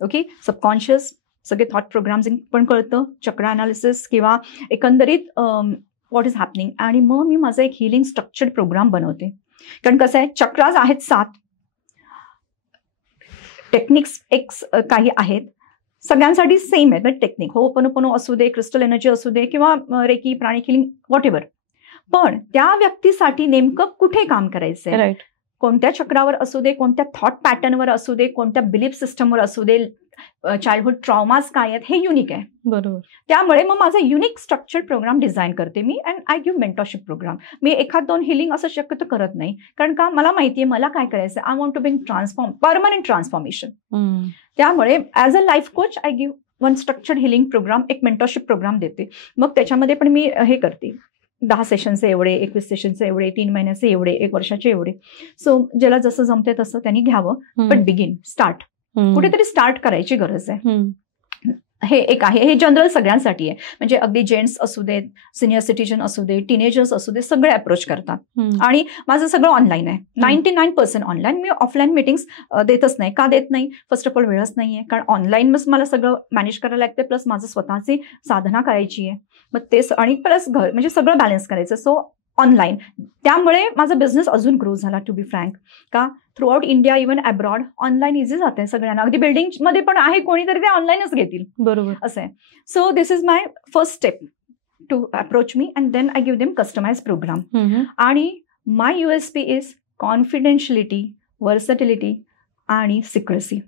ओके, सबकॉन्शियस सगळे थॉट प्रोग्रामिंग पण कळतं, चक्र अनालिसिस किंवा एकंदरीत व्हॉट इज हॅपनिंग. आणि मग मी माझा एक हिलिंग स्ट्रक्चर्ड प्रोग्राम बनवते. कारण कसं आहे, चक्राज आहेत 7, टेक्निक्स काही आहेत, सगळ्यांसाठी सेम आहे टेक्निक. होपोनोपोनो असू दे, क्रिस्टल एनर्जी असू दे किंवा reiki, pranic healing, whatever. पण त्या व्यक्तीसाठी नेमकं कुठे काम करायचंय, राईट, कोणत्या चक्रावर असू दे, कोणत्या थॉट पॅटर्नवर असू दे, कोणत्या बिलीफ सिस्टमवर असू दे, चाइल्डहुड ट्रॉमाज काय आहेत, हे युनिक आहे. बरोबर. त्यामुळे मग माझा युनिक स्ट्रक्चर्ड प्रोग्राम डिझाईन करते मी. And I give mentorship program. मी 1-2 हिलिंग असं शक्यतो करत नाही, कारण का मला माहितीये मला काय करायचं. I want to being permanent transformation. त्यामुळे as a life coach I give one structured healing program, एक मेंटरशिप प्रोग्राम देते. मग त्याच्यामध्ये पण मी हे करते, 10 सेशनचे एवढे, 21 सेशनचे एवढे, 3 महिन्याचे एवढे, 1 वर्षाचे एवढे. सो ज्याला जसं जमते तसं त्यांनी घ्यावं, पण बिगिन, स्टार्ट, कुठेतरी स्टार्ट करायची गरज आहे. हे एक आहे, हे जनरल सगळ्यांसाठी आहे. म्हणजे अगदी जेंट्स असू देत, सिनियर सिटीजन असू दे, टीनेजर्स असू दे, सगळे अप्रोच करतात. आणि माझं सगळं ऑनलाईन आहे, 99% ऑनलाईन. मी ऑफलाईन मिटिंग्स देतच नाही. का देत नाही? फर्स्ट ऑफ ऑल वेळच नाहीये, कारण ऑनलाईनच मला सगळं मॅनेज करायला लागते, प्लस माझं स्वतःची साधना करायची आहे, मग तेच, आणि प्लस घर, म्हणजे सगळं बॅलन्स करायचं. सो ऑनलाईन, त्यामुळे माझा बिझनेस अजून ग्रो झाला, टू बी फ्रँक. का? Through out India, even abroad, online easy जाते सगळ्यांना. अगदी बिल्डिंगमध्ये पण आहे कोणीतरी, ते ऑनलाईनच घेतील. बरोबर, असं आहे. So this is my first step to approach me, and then I give them customise programme. आणि my USP is confidentiality, versatility आणि सिक्रेसी.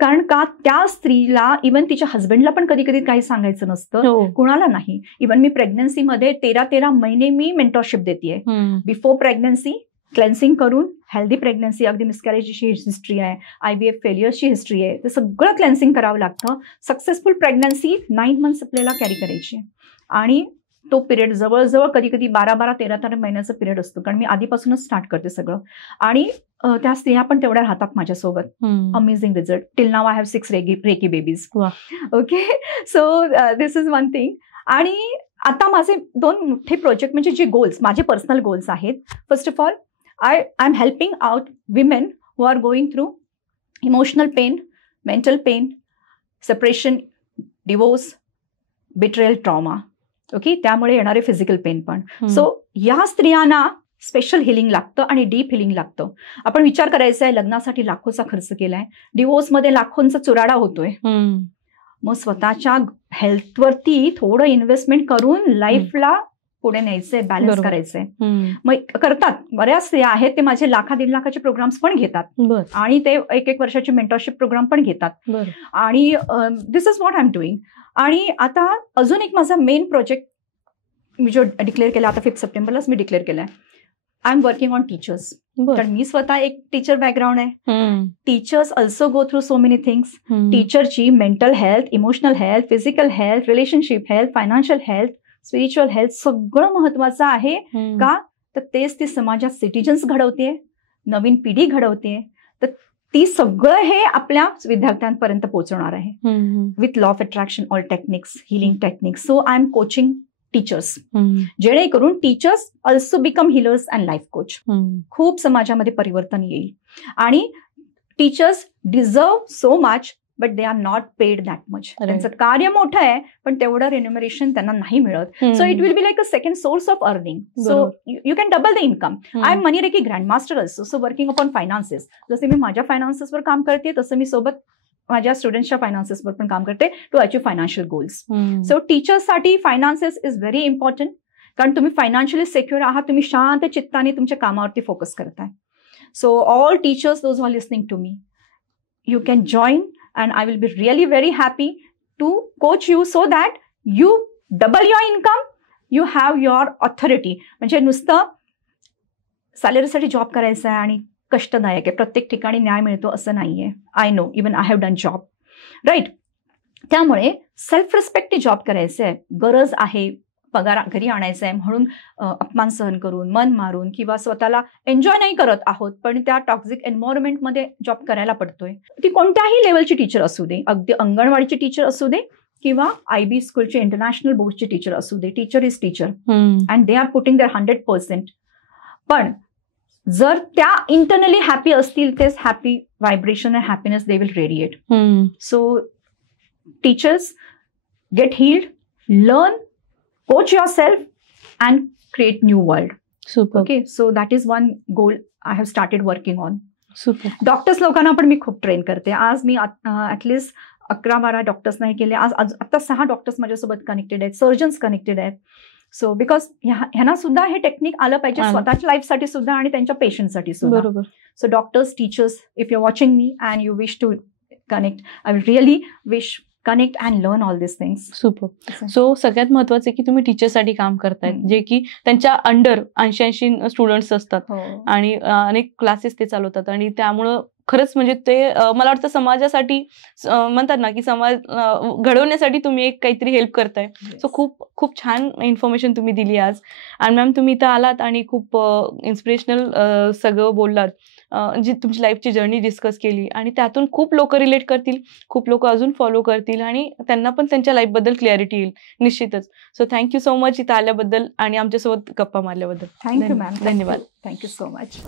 कारण का? त्या स्त्रीला, इव्हन तिच्या हस्बंडला पण कधी कधी काही सांगायचं नसतं, कुणाला नाही. इव्हन मी प्रेग्नन्सीमध्ये 13 महिने मी मेंटरशिप देतेय. बिफोर प्रेग्नन्सी क्लेन्सिंग करून, हेल्दी प्रेग्नन्सी, अगदी मिसकॅरेजची हिस्ट्री आहे, IVF फेलियर्सची हिस्ट्री आहे, ते सगळं क्लेन्सिंग करावं लागतं. सक्सेसफुल प्रेग्नन्सी 9 मंथ्स आपल्याला कॅरी करायची आहे. आणि तो पिरियड जवळजवळ कधी कधी 12-12, 13-13 महिन्याचा पिरियड असतो, कारण मी आधीपासूनच स्टार्ट करते सगळं. आणि त्या स्त्रिया पण तेवढ्या राहतात माझ्यासोबत. Amazing result. Till now I have 6 reiki babies. Okay, so this is one thing. आणि आता माझे 2 मोठे प्रोजेक्ट, म्हणजे जे गोल्स, माझे पर्सनल गोल्स आहेत. First of all, I am helping out women who are going through emotional pain, mental pain, separation, divorce, betrayal, trauma. Okay, त्यामुळे येणारे फिजिकल पेन पण. सो या स्त्रियांना स्पेशल हिलिंग लागतं आणि डीप हिलिंग लागतं. आपण विचार करायचा आहे, लग्नासाठी लाखोचा खर्च केलाय, डिवोर्समध्ये लाखोंचा चुराडा होतोय, मग स्वतःच्या हेल्थवरती थोडं इन्व्हेस्टमेंट करून लाईफला पुढे न्यायचंय, बॅलन्स करायचंय. मग करतात, बऱ्याच स्त्रिया आहेत, ते माझे 1-1.5 लाखाचे प्रोग्राम्स पण घेतात, आणि ते 1-1 वर्षाचे मेंटरशिप प्रोग्राम पण घेतात. आणि this is what I am doing. आणि आता अजून एक माझा मेन प्रोजेक्ट मी जो डिक्लेअर केला, आता 5 सप्टेंबरलाच मी डिक्लेअर केलाय. I am working on teachers. कारण मी स्वतः एक टीचर बॅकग्राऊंड आहे. Teachers also go through so many things. टीचरची mental health, emotional health, physical health, relationship health, financial health, spiritual health, सगळं महत्वाचं आहे. का? तर तेच ती समाजात सिटिजन्स घडवते, नवीन पिढी घडवते. तर ती सगळं हे आपल्या विद्यार्थ्यांपर्यंत पोहोचवणार आहे, with law of attraction, all techniques, healing techniques. So I am coaching teachers, जेणेकरून teachers also become healers and life coach. खूप समाजामध्ये परिवर्तन येईल. आणि teachers deserve so much, but they are not paid that much. त्यांचं कार्य मोठं आहे, पण तेवढं रेन्युमरेशन त्यांना नाही मिळत. So it will be like a second source of earning. So you can double the income. I am money reiki grand master also, so working upon finances. जसे मी माझ्या फायनान्सेसवर काम करते, तसं मी सोबत माझ्या स्टुडंट्सच्या फायनान्सेसवर पण काम करते, to achieve financial goals. So टीचर्ससाठी फायनान्सेस इज व्हेरी इम्पॉर्टंट, कारण तुम्ही फायनान्शियली सेक्युअर आहात, तुम्ही शांत चित्ताने तुमच्या कामावरती फोकस करताय. So all teachers, those who are listening to me, you can join, and I will be really very happy to coach you so that you double your income, you have your authority. म्हणजे नुसतं सॅलरीसाठी job करायचा आहे आणि कष्टदायक आहे, प्रत्येक ठिकाणी न्याय मिळतो असं नाहीये. I know, even I have done job, right. त्यामुळे सेल्फ रिस्पेक्टने जॉब करायचं आहे, गरज आहे, पगार घरी आणायचा आहे म्हणून अपमान सहन करून, मन मारून, किंवा स्वतःला एन्जॉय नाही करत आहोत, पण त्या टॉक्झिक एन्व्हायरमेंटमध्ये जॉब करायला पडतोय. ती कोणत्याही लेवलची टीचर असू दे, अगदी अंगणवाडीची टीचर असू दे, किंवा IB स्कूलचे इंटरनॅशनल बोर्डचे टीचर असू दे. Teacher is teacher, and they are putting their 100%. पण जर त्या इंटरनली हॅपी असतील, तेच happy vibration and happiness they will radiate. So teachers, get healed, learn, coach yourself, and create new world. Super. Okay, so that is one goal I have started working on. Super. Doctors लोकांना पण मी खूप train करते. आज मी at least 11-12 doctors नाही केले, आज आता 6 doctors माझ्यासोबत कनेक्टेड आहेत, सर्जन्स कनेक्टेड आहेत. सो बिकॉज ह्यांना सुद्धा हे टेक्निक आलं पाहिजे, स्वतःच्या लाईफसाठी सुद्धा आणि त्यांच्या पेशंटसाठी सुद्धा. बरोबर. So doctors, teachers, if you are watching me and you wish to connect, I will really wish connect and learn all this things. Super. So सगळ्यात महत्वाचं की तुम्ही टीचरसाठी काम करतायत, जे की त्यांच्या अंडर 80 स्टुडंट्स असतात, आणि अनेक क्लासेस ते चालवतात, आणि त्यामुळं खरंच म्हणजे ते मला वाटतं समाजासाठी म्हणतात ना की समाज घडवण्यासाठी तुम्ही एक काहीतरी हेल्प करताय. सो खूप खूप छान इन्फॉर्मेशन तुम्ही दिली आज. आणि मॅम तुम्ही इथं आलात आणि खूप इन्स्पिरेशनल सगळं बोललात, जी तुमची लाईफची जर्नी डिस्कस केली आणि त्यातून खूप लोक रिलेट करतील, खूप लोक अजून फॉलो करतील आणि त्यांना पण त्यांच्या लाईफबद्दल क्लॅरिटी येईल निश्चितच. सो थँक्यू सो मच इथं आल्याबद्दल आणि आमच्यासोबत गप्पा मारल्याबद्दल. Thank you ma'am. धन्यवाद. Thank you so much.